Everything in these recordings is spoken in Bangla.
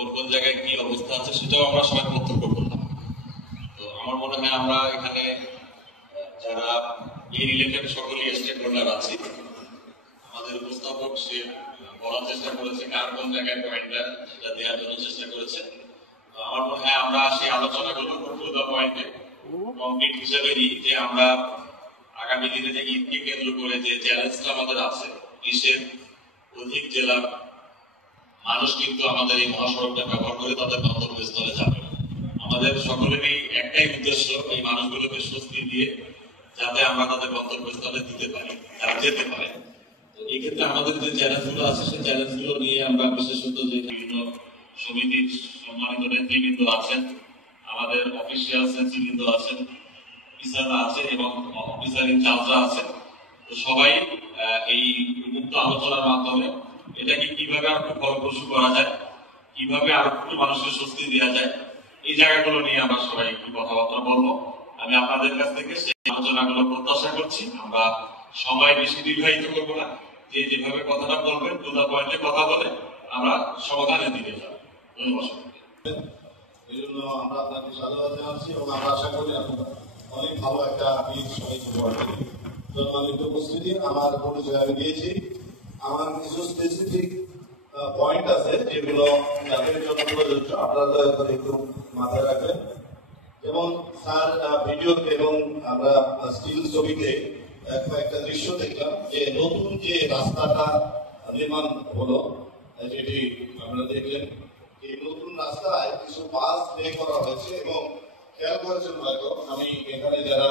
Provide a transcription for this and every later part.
কোন কোন জায়গায় কি অবস্থা আছে সেটাও আমরা সবাই প্রত্যক্ষ করলাম। তো আমার মনে হয় আমরা এখানে যারা এই রিলেটেড সকলেই স্টেক হোল্ডার আছি, আমাদের উপস্থাপক সে বলার চেষ্টা করেছে কার কোন জায়গায় পয়েন্টটা সেটা দেওয়ার জন্য চেষ্টা করেছে। তো আমার মনে হয় আমরা সেই আলোচনাগুলো টু দ্য পয়েন্টে কমপ্লিট হিসেবে নিই যে আমরা আগামী দিনে যে ঈদকে কেন্দ্র করে যে চ্যালেঞ্জটা আমাদের আছে, 20-এর অধিক জেলার মানুষ কিন্তু আমাদের এই মহাসড়কটা ব্যবহার করে তাদের গন্তব্যস্থলে যাবে। আমাদের সকলেরই একটাই উদ্দেশ্য, এই মানুষগুলোকে স্বস্তি দিয়ে যাতে আমরা তাদের গন্তব্যস্থলে দিতে পারি, তারা যেতে পারে। তো এই ক্ষেত্রে আমাদের যে চ্যালেঞ্জগুলো আছে সেই চ্যালেঞ্জগুলো নিয়ে আমরা বিশেষত যে বিভিন্ন সমিতির সম্মানিত নেতৃবৃন্দ আছেন, আমাদের অফিসিয়াল নেতৃবৃন্দ আছেন, অফিসাররা আছে এবং অফিসার ইনচার্জরা আছেন। তো সবাই এই মুক্ত আলোচনার মাধ্যমে এটাকে কিভাবে আরো একটু ফলপ্রসূ করা যায়, কিভাবে আরো একটু মানুষের স্বস্তি দেওয়া যায়, এই জায়গাগুলো নিয়ে আমরা সবাই একটু কথাবার্তা বলবো। আমি আপনাদের কাছ থেকে সেই আলোচনাগুলো প্রত্যাশা করছি। আমরা সময় বেশি দীর্ঘায়িত করবো না, যে যেভাবে কথাটা বলবেন টু দ্য পয়েন্টে কথা বলে আমরা সমাধানের দিকে যাব। ধন্যবাদ। এই জন্য আমরা আপনাকে সাধুবাদ জানাচ্ছি এবং আমরা আশা করি আপনারা অনেক ভালো একটা ঈদ সবাই করবেন। সম্মানিত উপস্থিতি, আমার পরিচয় আমি দিয়েছি। আমার কিছু স্পেসিফিক পয়েন্ট আছে যেগুলো যাদের জন্য প্রযোজ্য, আপনারা দয়া করে একটু মাথায় রাখবেন। যেমন স্যার ভিডিওতে এবং আমরা স্টিল ছবিতে একটা দৃশ্য দেখলাম যে নতুন যে রাস্তাটা নির্মাণ হলো, যেটি আপনারা দেখলেন, এই নতুন রাস্তায় কিছু বাস বের করা হয়েছে এবং খেয়াল করেছেন হয়তো, আমি এখানে যারা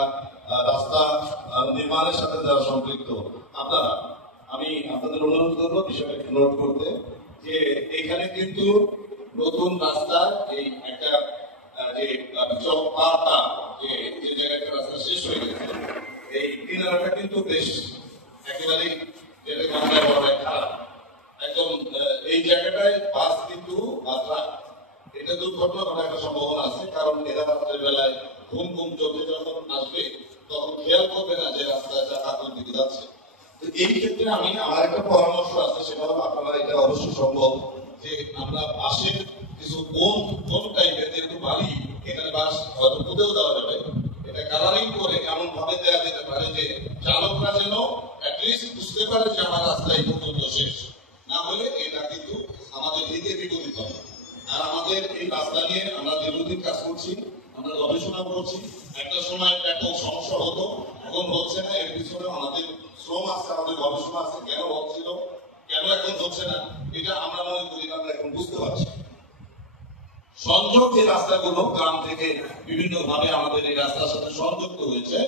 রাস্তা নির্মাণের সাথে যারা সম্পৃক্ত আপনারা, আমি আপনাদের অনুরোধ করবো বিষয়টা একটু নোট করতে, যে এখানে কিন্তু নতুন রাস্তা এই একটা যে চকপাতা যে জায়গাটা রাস্তা শেষ হয়ে গেছে, এই কিনারাটা কিন্তু বেশ একেবারেই যেটা বাংলায় বলা হয় খারাপ একদম। এই জায়গাটায় বাস কিন্তু বাধা, এটা দুর্ঘটনা ঘটার একটা সম্ভাবনা আছে, কারণ এরা রাত্রের বেলায় ঘুম ঘুম চোখে যখন আসবে তখন খেয়াল করবে না যে রাস্তায় চাকা কোন দিকে যাচ্ছে। এই ক্ষেত্রে আমি আমার একটা পরামর্শ আছে, সেটা হলো আপনারা এটা অবশ্যই সম্ভব যে আমরা বাসের কিছু কোন টাইপের, যেহেতু বালি এখানে বাস হয়তো পুঁতেও দেওয়া যাবে, এটা কালারিং করে এমন ভাবে দেওয়া যেতে পারে যে চালকরা যেন অ্যাটলিস্ট বুঝতে পারে যে আমার রাস্তা এই পর্যন্ত শেষ, না হলে এটা কিন্তু আমাদের হিতে বিপরীত হবে। আর আমাদের এই রাস্তা নিয়ে আমরা দীর্ঘদিন কাজ করছি, আমরা গবেষণা করছি। একটা সময় ব্যাপক সমস্যা হতো, এখন হচ্ছে না। এর পিছনে আমাদের শ্রম আছে, আমাদের গবেষণা আছে। কেন হচ্ছিল, কেন এখন হচ্ছে না, এটা আমরা মনে করি আমরা এখন বুঝতে পারছি। সংযোগ যে রাস্তাগুলো গ্রাম থেকে বিভিন্ন ভাবে আমাদের এই রাস্তার সাথে সংযুক্ত হয়েছে,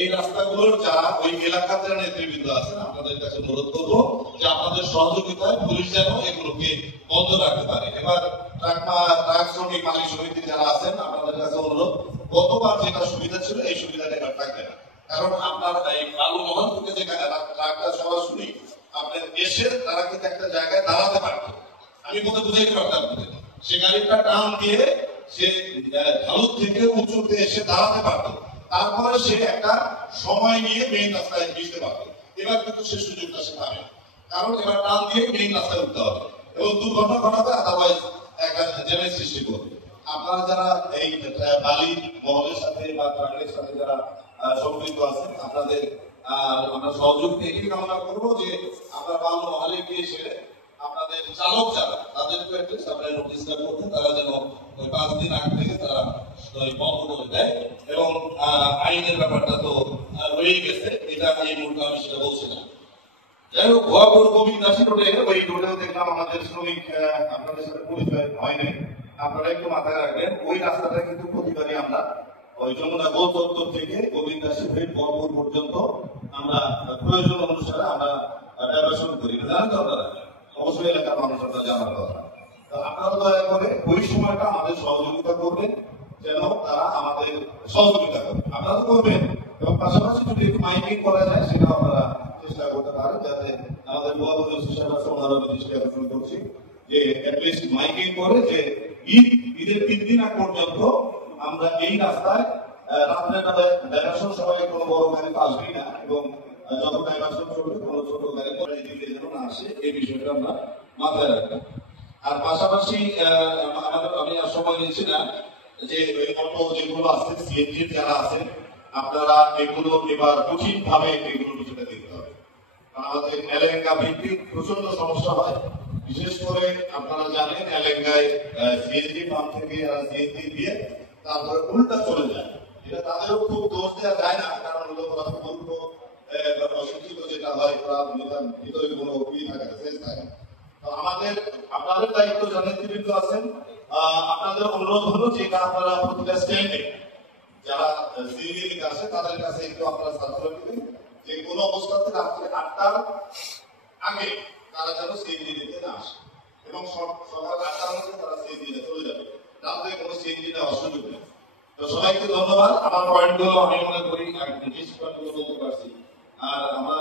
এই রাস্তাগুলোর যারা ওই এলাকার যারা নেতৃবৃন্দ আছেন, আপনাদের কাছে অনুরোধ করবো যে আপনাদের সহযোগিতায় পুলিশ যেন এগুলোকে বন্ধ রাখতে পারে। এবার ট্রাক শ্রমিক মালিক সমিতি যারা আছেন, আপনাদের কাছে অনুরোধ, গতবার যেটা সুবিধা ছিল এই সুবিধাটা এবার থাকবে না। কারণ আপনারা এই বালু মহল থেকে যেখানে ট্রাকটা সরাসরি আপনার এসে তারা কিন্তু একটা জায়গায় দাঁড়াতে পারত, আমি কোথাও বুঝাইতে পারতাম, সে গাড়িটা টান দিয়ে সে ঢালুর থেকে উঁচুতে এসে দাঁড়াতে পারত, তারপরে সে একটা সময় নিয়ে মেইন রাস্তায় মিশতে পারত। এবার কিন্তু সে সুযোগটা সে পাবে, কারণ এবার টান দিয়ে মেইন রাস্তায় উঠতে হবে এবং দুর্ঘটনা ঘটাবে, আদারওয়াইজ একটা জ্যামের সৃষ্টি করবে। আপনারা যারা এই বালি মহলের সাথে বা ট্রাকের সাথে যারা সম্পৃক্ত আছেন, আপনাদের আমরা সহযোগ থেকে কামনা করবো যে আপনার বাল মহলে গিয়ে সেরে আপনাদের চালক যারা তাদেরকে একটা সাপ্লাই নোটিশটা করতে, তারা যেন ওই 5 দিন আগ থেকে তারা বন্ধ করে দেয়। এবং আইনের ব্যাপারটা তো রয়ে গেছে, এটা এই মুহূর্তে আমি সেটা বলছি না। যাই হোক, ভুয়াপুর গোবিন্দাসী রোডে ওই রোডেও দেখলাম আমাদের শ্রমিক, আপনাদের সাথে পরিচয় হয় নাই, আপনারা একটু মাথায় রাখবেন। ওই রাস্তাটা কিন্তু প্রতিবারই আমরা ওই যমুনা গোল চত্বর থেকে গোবিন্দাসী হয়ে ভুয়াপুর পর্যন্ত আমরা প্রয়োজন অনুসারে আমরা ব্যবহার করি, জানেন তো আপনারা, অবশ্যই এলাকার মানুষ আপনারা জানার কথা। আপনারা দয়া করে ওই সময়টা আমাদের সহযোগিতা করবেন, যেন তারা আমাদের সহযোগিতা করবে। আপনারা তো করবেন, এবং পাশাপাশি যদি একটু মাইকিং করা যায় সেটা আপনারা চেষ্টা করতে পারেন, যাতে আমাদের দৃষ্টি আকর্ষণ করছি যে অ্যাটলিস্ট মাইকিং করে যে ঈদের 3 দিন আগ পর্যন্ত আমরা এই রাস্তায় রাত্রের বেলায় ডাইভারশন সবাই কোনো বড় গাড়ি তো আসবেই না, এবং যখন ডাইভারশন চলবে কোনো ছোট গাড়ি করে দিতে যেন না আসে, এই বিষয়টা আমরা মাথায় রাখবো। আর পাশাপাশি আমি আর সময় নিচ্ছি না, যে অটো যেগুলো আছে সিএনজি যারা আছে আপনারা এগুলো এবার কঠিন ভাবে এগুলো কিছুটা দেখতে হবে। কারণ আমাদের এলেঙ্গা ভিত্তিক প্রচন্ড সমস্যা হয়, বিশেষ করে আপনারা জানেন এলেঙ্গায় সিএনজি পাম্প থেকে সিএনজি দিয়ে তারপরে উল্টা চলে যায়। এটা তাদেরও খুব দোষ দেওয়া যায় না, কারণ হলো ওরা মূর্খ অশিক্ষিত যেটা হয়, ওরা ভিতরে কোনো ই থাকে না, সেন্স থাকে না। তো আমাদের আপনাদের দায়িত্ব যারা নেতৃবৃন্দ আছেন, আপনাদের অনুরোধ হলো যেটা আপনারা প্রতিটা স্ট্যান্ডে যারা সিভিল আছে তাদের কাছে একটু আপনারা সার্কুলার দিবেন যে কোন অবস্থাতে রাত্রে 8টার আগে তারা যেন সিএনজি নিতে না আসে, এবং সকাল 8টার মধ্যে তারা সিএনজি নিতে চলে যাবে, রাত্রে কোনো সিএনজি নেওয়ার সুযোগ নেই। তো সবাইকে ধন্যবাদ। আমার পয়েন্টগুলো আমি মনে করি নির্দিষ্ট পয়েন্টগুলো বলতে পারছি। আর আমরা